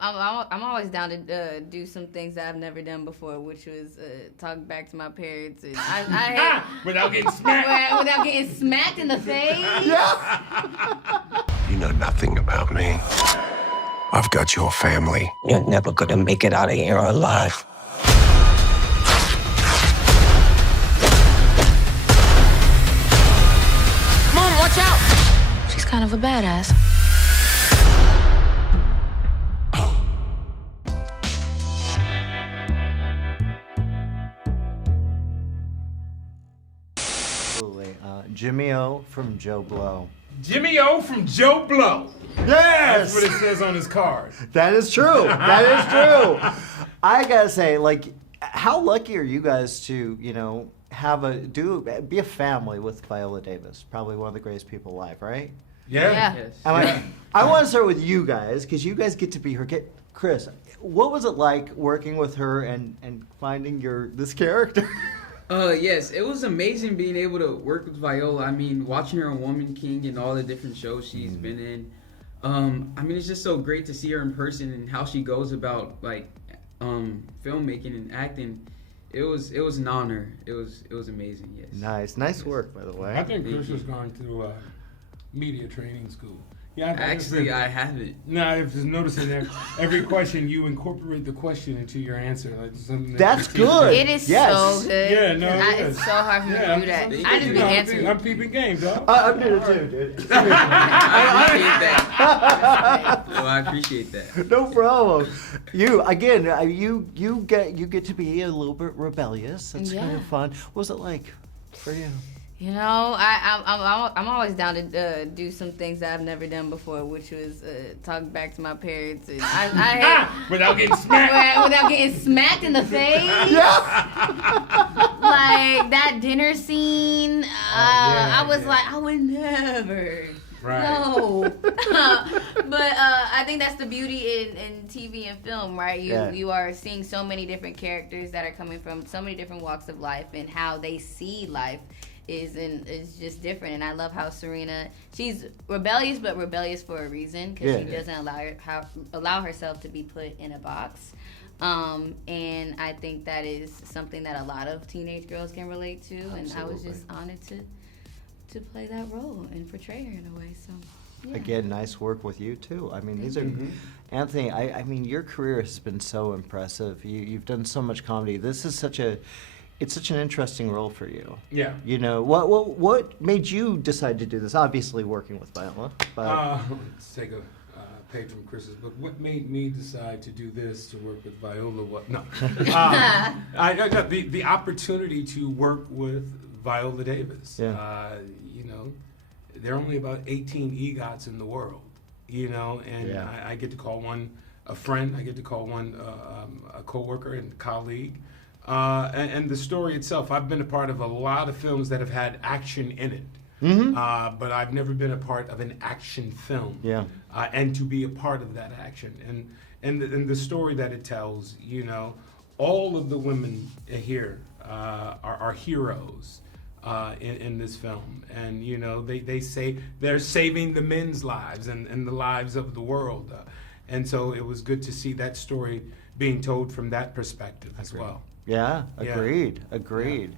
I'm always down to do some things that I've never done before, which was talk back to my parents. And I without getting smacked. Without getting smacked in the face. You know nothing about me. I've got your family. You're never gonna make it out of here alive. Mom, watch out! She's kind of a badass. Absolutely. Jimmy O from JoBlo. Jimmy O from JoBlo. Yes! That's what it says on his card. That is true. That is true. I gotta say, like, how lucky are you guys to, be a family with Viola Davis? Probably one of the greatest people alive, right? Yeah. Yes. I want to start with you guys because you guys get to be her. Chris, what was it like working with her and finding this character? Yes, it was amazing being able to work with Viola. I mean, watching her on Woman King and all the different shows she's been in. It's just so great to see her in person and how she goes about filmmaking and acting. It was an honor. It was amazing. Yes. Nice work, by the way. I think Chris was going through media training school. Yeah, I haven't. No, I was just noticing that every question you incorporate the question into your answer. Like something That's good. It is so good. Yeah, no, it's so hard for me to do that. I just be answering. I'm peeping game, dog. I'm here too, dude. I appreciate that. Well, I appreciate that. No problem. You get to be a little bit rebellious. It's kind of fun. What was it like for you? I'm always down to do some things that I've never done before, which was talk back to my parents. And without getting smacked. Without getting smacked in the face. Like that dinner scene. I was like, I would never. Right. No. But I think that's the beauty in TV and film, right? You are seeing so many different characters that are coming from so many different walks of life, and how they see life is just different. And I love how Serena, she's rebellious, but rebellious for a reason, because she doesn't allow herself to be put in a box. And I think that is something that a lot of teenage girls can relate to. Absolutely. And I was just honored to play that role and portray her in a way. So again, nice work with you too. I mean, these are Anthony. I mean, your career has been so impressive. You've done so much comedy. This is such an interesting role for you. Yeah. What made you decide to do this? Obviously, working with Viola. But let's take a page from Chris's book. What made me decide to do this, to work with Viola? I got the opportunity to work with Viola Davis. Yeah. There are only about 18 EGOTs in the world, and I get to call one a friend. I get to call one a coworker and colleague. And the story itself, I've been a part of a lot of films that have had action in it. But I've never been a part of an action film. Yeah. And to be a part of that action. And the story that it tells, all of the women here are heroes in this film. And, they say they're saving the men's lives and the lives of the world. And so it was good to see that story being told from that perspective as well. Yeah, agreed. Yeah.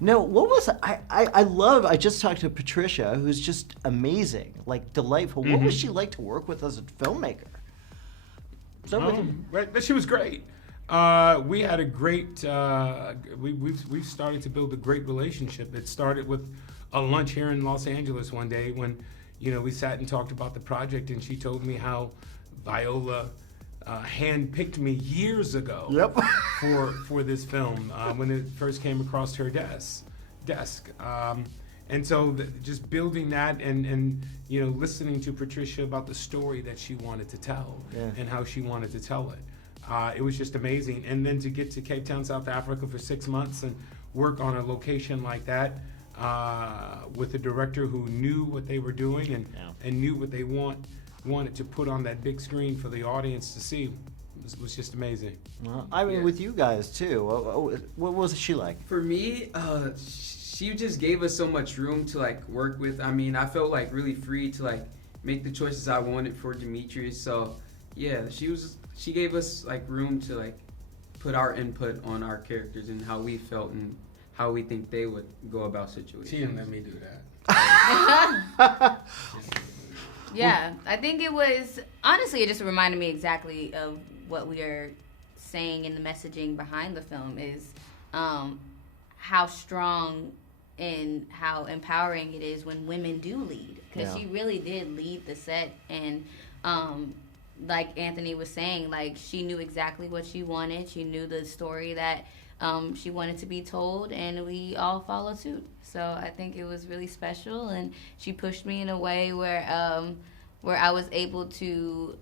No, what was I just talked to Patricia, who's just amazing, like delightful. What was she like to work with as a filmmaker? She was great. We had a great. We've started to build a great relationship. It started with a lunch here in Los Angeles one day when, we sat and talked about the project, and she told me how Viola hand-picked me years ago for this film when it first came across her desk. And so just building that and listening to Patricia about the story that she wanted to tell and how she wanted to tell it. It was just amazing. And then to get to Cape Town, South Africa for 6 months and work on a location like that with a director who knew what they were doing and knew what they wanted to put on that big screen for the audience to see was just amazing. Well, with you guys too. What was she like? For me, she just gave us so much room to work with. I felt really free to make the choices I wanted for Demetrius. So Yeah, she gave us like room to like put our input on our characters and how we felt and how we think they would go about situations. She didn't let me do that. Yeah, I think it was, honestly, it just reminded me exactly of what we are saying in the messaging behind the film is how strong and how empowering it is when women do lead. Because she really did lead the set. And like Anthony was saying, like, she knew exactly what she wanted. She knew the story that she wanted to be told, and we all followed suit. So I think it was really special, and she pushed me in a way where I was able to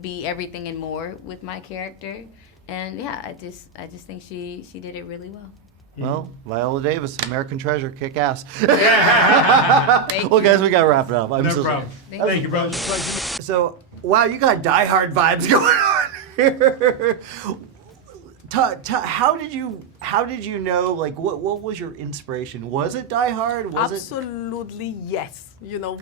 be everything and more with my character. And yeah, I just think she did it really well. Well, Viola Davis, American Treasure, kick ass. Thank Well, you. guys, we gotta wrap it up. I'm No so problem. Thank Thank you, brother. So, wow, you got Die Hard vibes going on here. How did you know? Like, what was your inspiration? Was it Die Hard? Was Absolutely, yes. You know,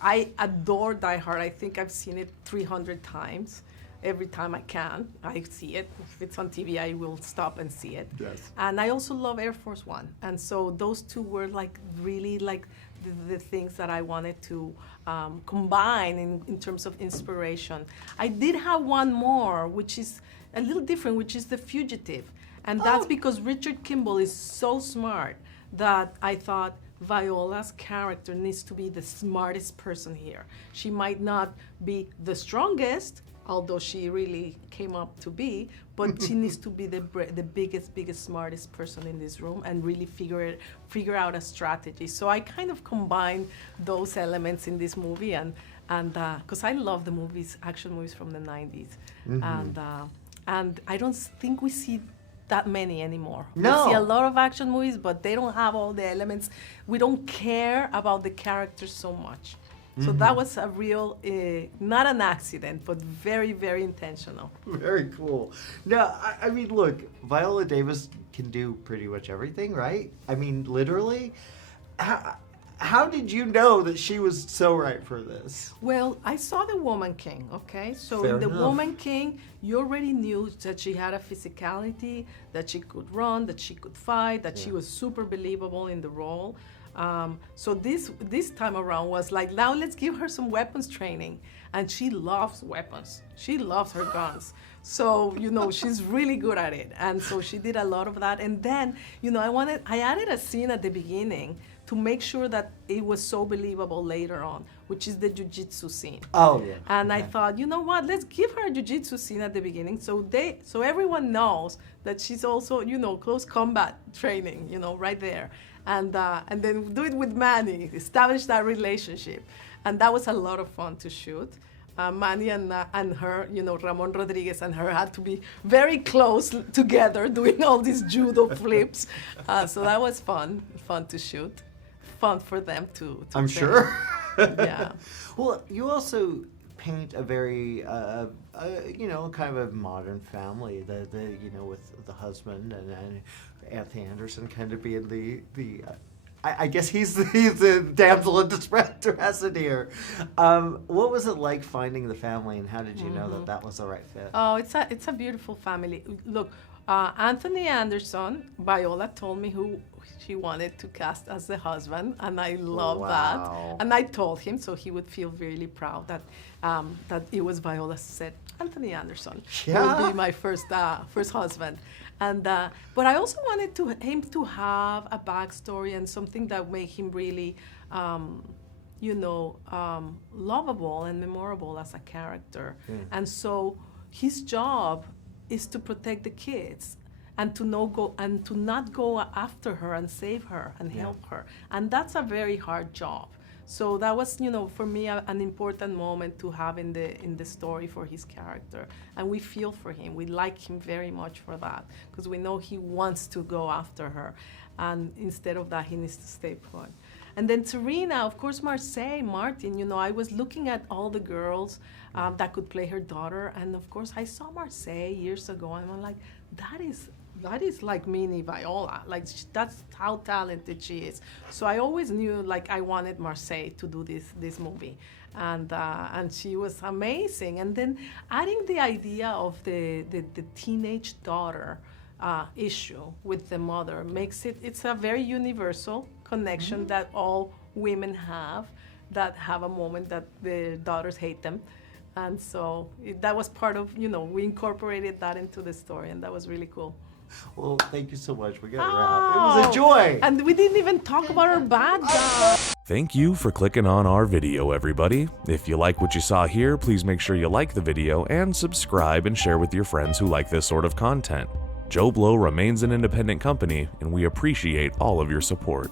I adore Die Hard. I think I've seen it 300 times. Every time I can, I see it. If it's on TV, I will stop and see it. Yes. And I also love Air Force One. And so those two were like really like the things that I wanted to combine in terms of inspiration. I did have one more, which is a little different, which is The Fugitive. And that's because Richard Kimball is so smart that I thought Viola's character needs to be the smartest person here. She might not be the strongest, although she really came up to be, but she needs to be the biggest, smartest person in this room and really figure out a strategy. So I kind of combined those elements in this movie, and because I love the action movies from the 90s, and I don't think we see that many anymore. No. We see a lot of action movies, but they don't have all the elements. We don't care about the characters so much. So that was a real, not an accident, but very, very intentional. Very cool. Now, I mean, look, Viola Davis can do pretty much everything, right? I mean, literally. How did you know that she was so right for this? Well, I saw The Woman King, okay? So Fair in The enough. Woman King, you already knew that she had a physicality, that she could run, that she could fight, that she was super believable in the role. So this time around was like, now let's give her some weapons training. And she loves weapons. She loves her guns. So, you know, she's really good at it. And so she did a lot of that. And then, you know, I added a scene at the beginning to make sure that it was so believable later on, which is the jiu-jitsu scene. Oh, yeah. And I thought, you know what, let's give her a jiu-jitsu scene at the beginning so everyone knows that she's also, you know, close combat training, you know, right there. And then do it with Manny, establish that relationship. And that was a lot of fun to shoot. Manny and her, you know, Ramon Rodriguez and her had to be very close together doing all these judo flips. So that was fun to shoot. Fun for them to I'm train. sure. Yeah. Well, you also paint a very, you know, kind of a modern family. You know, with the husband and Anthony Anderson kind of being the I guess he's the damsel in distress here. What was it like finding the family, and how did you know that was the right fit? Oh, it's a beautiful family. Look, Anthony Anderson, Viola told me who she wanted to cast as the husband, and I love that. And I told him, so he would feel really proud that it was Viola said Anthony Anderson will be my first husband. And but I also wanted him to have a backstory and something that made him really, you know, lovable and memorable as a character. And so his job is to protect the kids and to not go after her and save her and help her. And that's a very hard job. So that was, you know, for me an important moment to have in the story for his character. And we feel for him. We like him very much for that because we know he wants to go after her. And instead of that, he needs to stay put. And then Serena, of course, Marsai, Martin, you know, I was looking at all the girls that could play her daughter. And of course, I saw Marsai years ago and I'm like, that is like mini Viola. Like that's how talented she is. So I always knew like I wanted Marsai to do this movie, and she was amazing. And then adding the idea of the teenage daughter issue with the mother makes it's a very universal connection that all women have that have a moment that their daughters hate them. And so that was part of, we incorporated that into the story, and that was really cool. Well, thank you so much. We got to wrap. It was a joy. And we didn't even talk about our bad guys. Thank you for clicking on our video, everybody. If you like what you saw here, please make sure you like the video and subscribe and share with your friends who like this sort of content. JoBlo remains an independent company, and we appreciate all of your support.